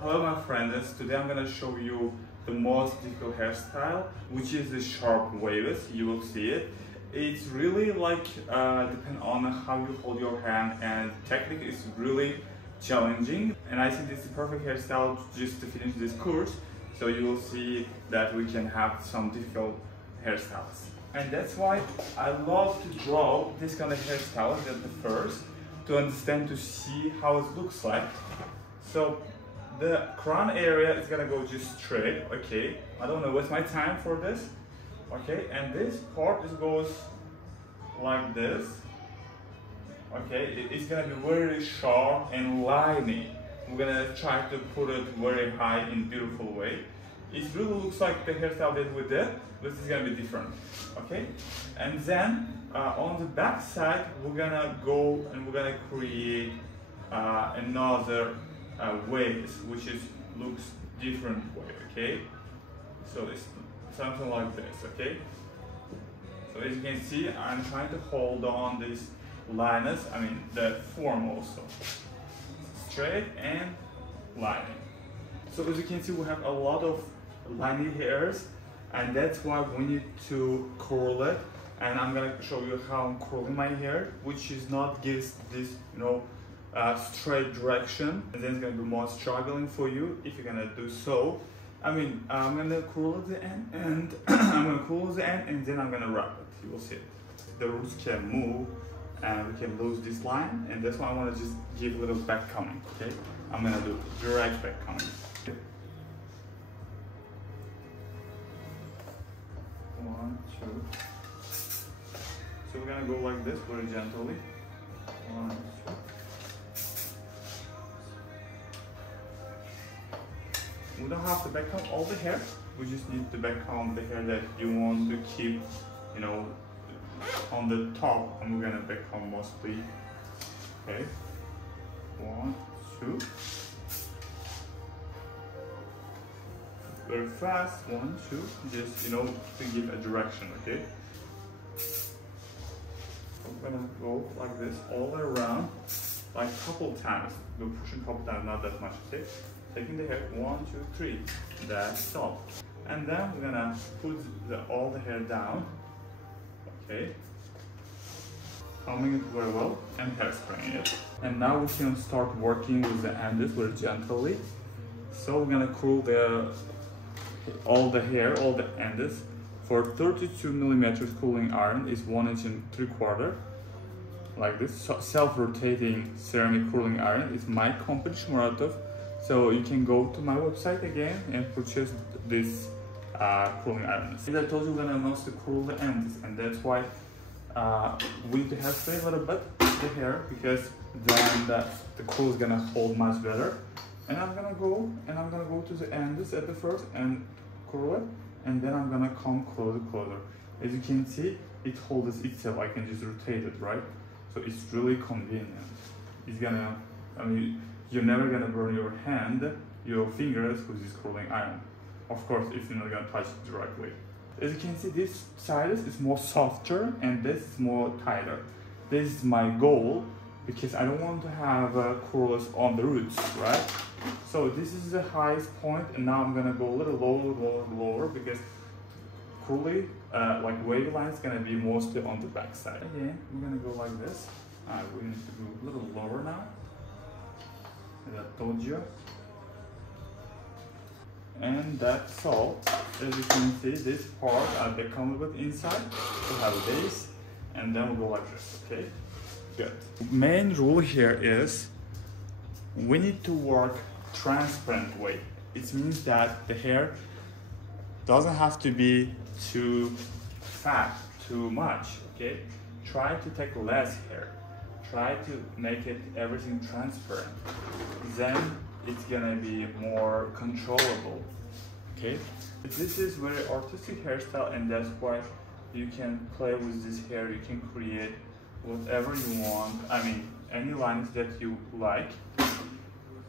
Hello my friends, today I'm gonna show you the most difficult hairstyle, which is the sharp waves. You will see it. It's really like depend on how you hold your hand, and technique is really challenging. And I think this is the perfect hairstyle just to finish this course. So you will see that we can have some difficult hairstyles. And that's why I love to draw this kind of hairstyle at the first, to understand, to see how it looks like. So the crown area is gonna go just straight, okay? I don't know what's my time for this, okay? And this part just goes like this, okay? It's gonna be very sharp and liney. We're gonna try to put it very high in a beautiful way. It really looks like the hairstyle that we did, but it's gonna be different, okay? And then on the back side, we're gonna go and we're gonna create another waves, which looks different way, okay? So it's something like this, okay? So as you can see, I'm trying to hold on these liners, I mean the form also. Straight and lining. So as you can see, we have a lot of liney hairs, and that's why we need to curl it. And I'm gonna show you how I'm curling my hair, which is not gives this, straight direction, and then it's gonna be more struggling for you if you're gonna do so. I mean, I'm gonna curl at the end, and I'm gonna curl at the end, and then I'm gonna wrap it. You will see it. The roots can move, and we can lose this line, and that's why I want to just give a little back combing. Okay, I'm gonna do direct back combing. One, two. So we're gonna go like this, very gently. One, two. We don't have to back comb all the hair. We just need to back comb the hair that you want to keep, on the top, and we're gonna back comb mostly. Okay. One, two. Very fast. One, two. Just to give a direction. Okay. We're gonna go like this all around, like a couple times. We're pushing a couple times, not that much. Okay. Taking the hair, 1, 2, 3, that's all. And then we're gonna put all the hair down, okay? Combing it very well and hairspraying it. And now we can start working with the ends very gently. So we're gonna curl all the hair, all the ends. For 32mm cooling iron is 1 inch and 3/4. Like this, self-rotating ceramic curling iron is my company, Shamuratov. So you can go to my website again and purchase this curling irons. As I told you, we're gonna mostly curl the ends, and that's why we need to hairspray a little bit the hair, because then the curl is gonna hold much better. And I'm gonna go to the ends at the first and curl it, and then I'm gonna come closer. As you can see, it holds itself. I can just rotate it, right? So it's really convenient. It's gonna, you're never gonna burn your hand, your fingers with this curling iron. Of course, if you're not gonna touch it directly. As you can see, this side is more softer and this is more tighter. This is my goal, because I don't want to have curlers on the roots, right? So this is the highest point, and now I'm gonna go a little lower, because curly, like wavy line is gonna be mostly on the back side. Again, we're gonna go like this. We need to go a little lower now. As I told you. And that's all. As you can see, this part they come with inside to have a base, and then we'll go like this, okay? Good. Main rule here is we need to work transparent way. It means that the hair doesn't have to be too fat, too much, okay? Try to take less hair. Try to make it everything transparent. Then it's gonna be more controllable, okay? This is very artistic hairstyle, and that's why you can play with this hair. You can create whatever you want. I mean, any lines that you like.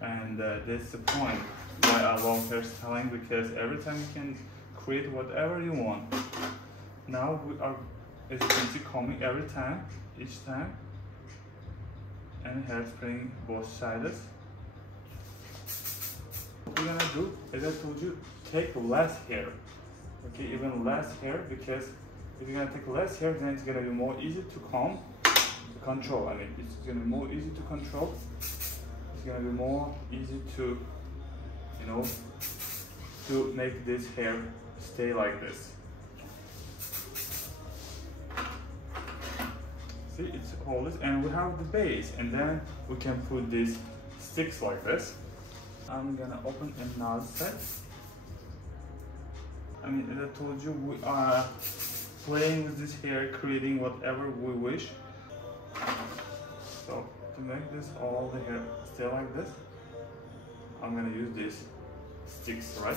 And that's the point why I love hairstyling, because every time you can create whatever you want. Now we are, as you can see, combing every time, each time. And hairspraying both sides. you're gonna do, as I told you, take less hair. Okay, even less hair, because if you're gonna take less hair, then it's gonna be more easy to comb, control. I mean, it's gonna be more easy to control. It's gonna be more easy to, you know, to make this hair stay like this. See, it's all this, and we have the base, and then we can put these sticks like this. I'm gonna open another set. I mean, as I told you, we are playing with this hair, creating whatever we wish. So to make this all the hair stay like this, I'm gonna use these sticks, right?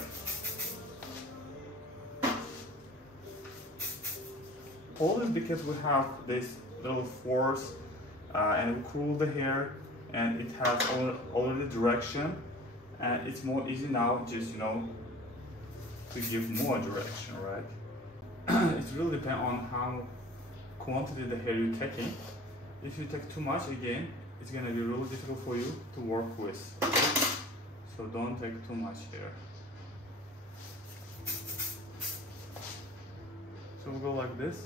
All this because we have this little force and it cool the hair, and it has already direction, and it's more easy now just, you know, to give more direction, right? It really depends on how quantity the hair you're taking. If you take too much, again, it's gonna be really difficult for you to work with. So don't take too much hair. So we'll go like this,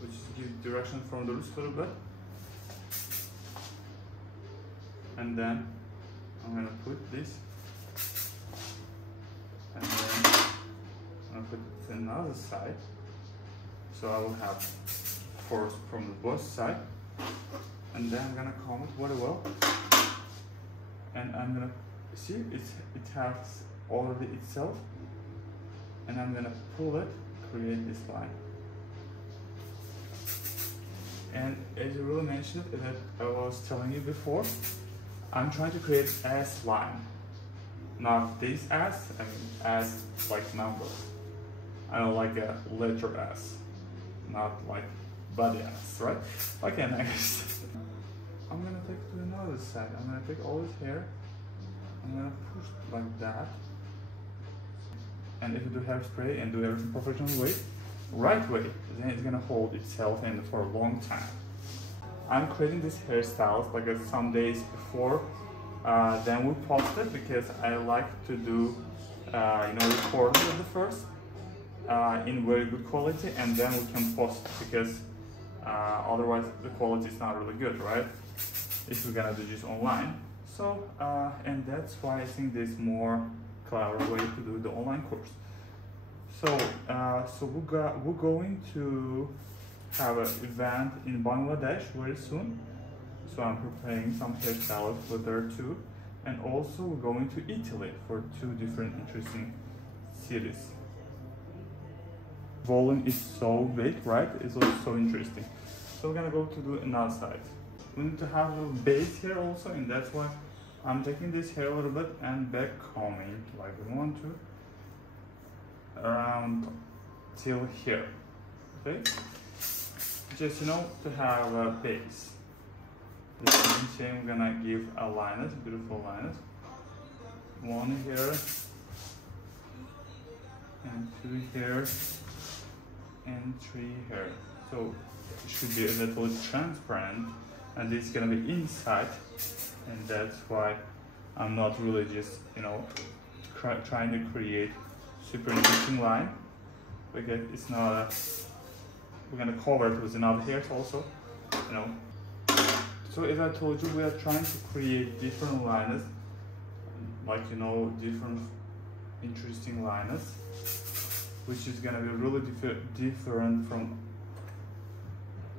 which gives direction from the roots a little bit. And then I'm gonna put this, and then I'm gonna put it to another side. So I will have force from the both side, and then I'm gonna comb it very well. And I'm gonna see it has already itself, and I'm gonna pull it, create this line. And as you really mentioned, that I was telling you before, I'm trying to create S line, not this S. I mean S like number. I don't like a letter S, not like body S, right? Okay, next. I'm gonna take to another side. I'm gonna take all this hair. I'm gonna push like that. And if you do hairspray and do everything professional way, right way, then it's gonna hold itself in for a long time. I'm creating this hairstyles like some days before, then we post it, because I like to do, you know, recording at the first in very good quality, and then we can post it, because otherwise the quality is not really good, right? If we're gonna do this online. So, and that's why I think there's more clever way to do the online course. So, we're going to have an event in Bangladesh very soon. So I'm preparing some hairstyles for there too. And also we're going to Italy for 2 different interesting cities. Volume is so big, right? It's also so interesting. So we're gonna go to do another side. We need to have a little base here also, and that's why I'm taking this hair a little bit and back combing like we want to, around till here, okay? Just, you know, to have a base. The same, I'm gonna give a liners, beautiful liners. 1 here, and 2 here, and 3 here. So it should be a little transparent, and this is gonna be inside, and that's why I'm not really just, you know, trying to create super interesting line, because it's not a, we're gonna cover it with another hairs also, you know. So as I told you, we are trying to create different liners, like, you know, different interesting liners, which is gonna be really different from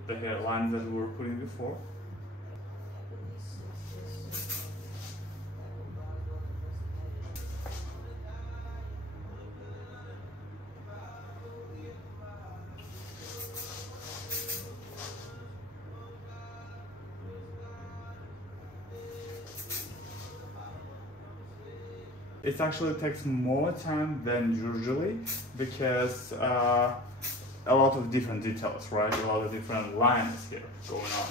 the hairlines that we were putting before. It actually takes more time than usually, because a lot of different details, right? A lot of different lines here going on.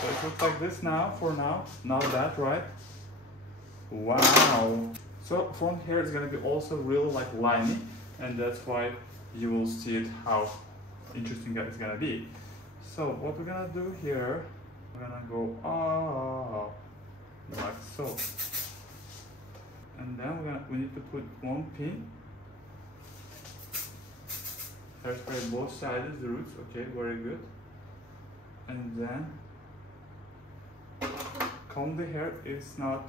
So it looks like this now, for now, not that, right? Wow! So front hair is gonna be also really like liney, and that's why you will see it how interesting it's gonna be. So what we're gonna do here, we're gonna go like so. And then we need to put one pin. Hairspray both sides, the roots, okay, very good. And then comb the hair, it's not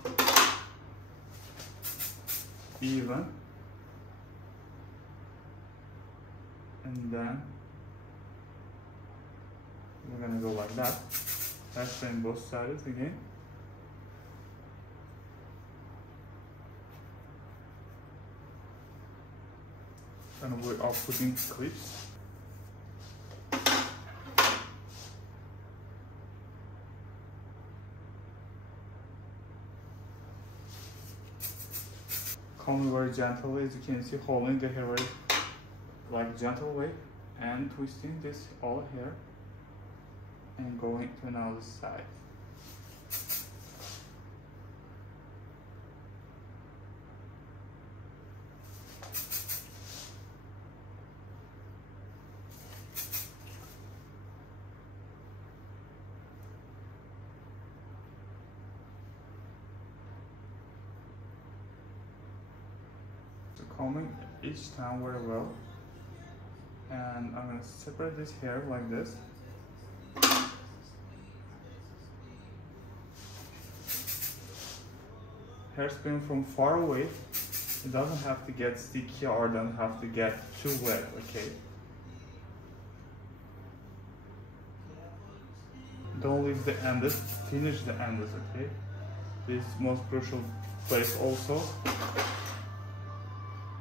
even. And then we're gonna go like that. Hairspray both sides again. And we are putting clips. Comb very gently, as you can see, holding the hair very like gentle way, and twisting this all hair and going to another side. Combing each time very well, and I'm going to separate this hair like this. Hair spin from far away, it doesn't have to get sticky or doesn't have to get too wet, okay? Don't leave the ends, finish the ends, okay? This is most crucial place also.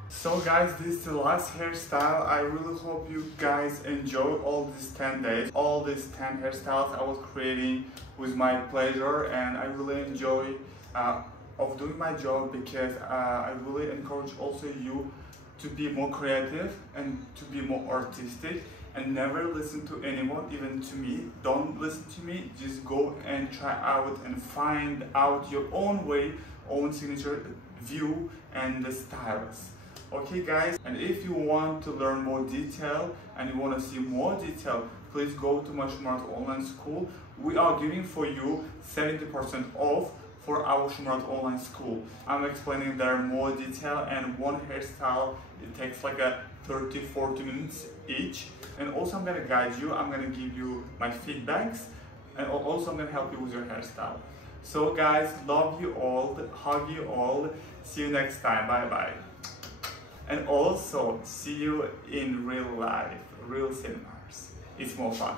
So guys, this is the last hairstyle. I really hope you guys enjoyed all these 10 days. All these 10 hairstyles I was creating with my pleasure, and I really enjoy of doing my job, because I really encourage also you to be more creative and to be more artistic, and never listen to anyone, even to me. Don't listen to me, just go and try out and find out your own way, own signature view and the styles. Okay guys, and if you want to learn more detail and you want to see more detail, please go to my Shamuratov online school. We are giving for you 70% off for our Shamuratov online school. I'm explaining there more detail, and one hairstyle, it takes like a 30-40 minutes each. And also I'm gonna guide you, I'm gonna give you my feedbacks, and also I'm gonna help you with your hairstyle. So guys, love you all, hug you all, see you next time, bye bye. And also, see you in real life, real seminars. It's more fun.